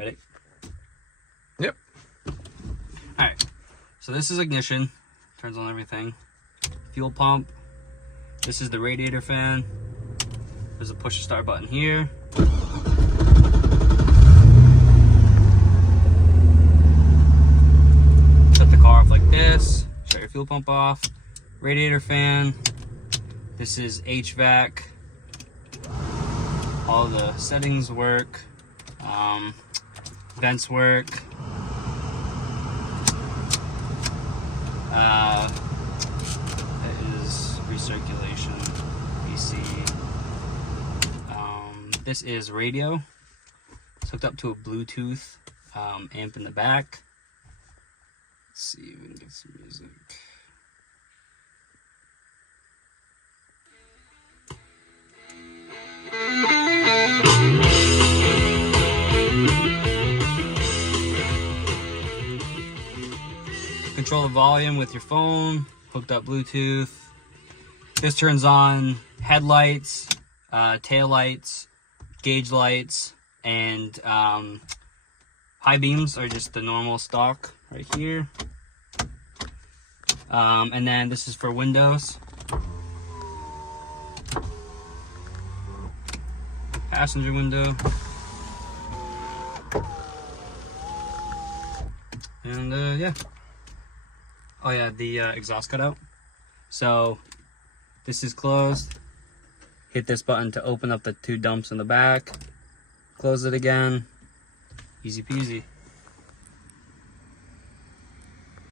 Ready? Yep. Alright, so this is ignition, turns on everything. Fuel pump, this is the radiator fan. There's a push to start button here. Shut the car off like this, shut your fuel pump off. Radiator fan, this is HVAC. All the settings work, vents work. That is recirculation, AC. This is radio. It's hooked up to a Bluetooth amp in the back. Let's see if we can get some music. Control the volume with your phone, hooked up Bluetooth. This turns on headlights, tail lights, gauge lights, and high beams are just the normal stock right here. And then this is for windows. Passenger window. And yeah. Oh yeah, the exhaust cutout. So this is closed. Hit this button to open up the two dumps in the back. Close it again. Easy peasy.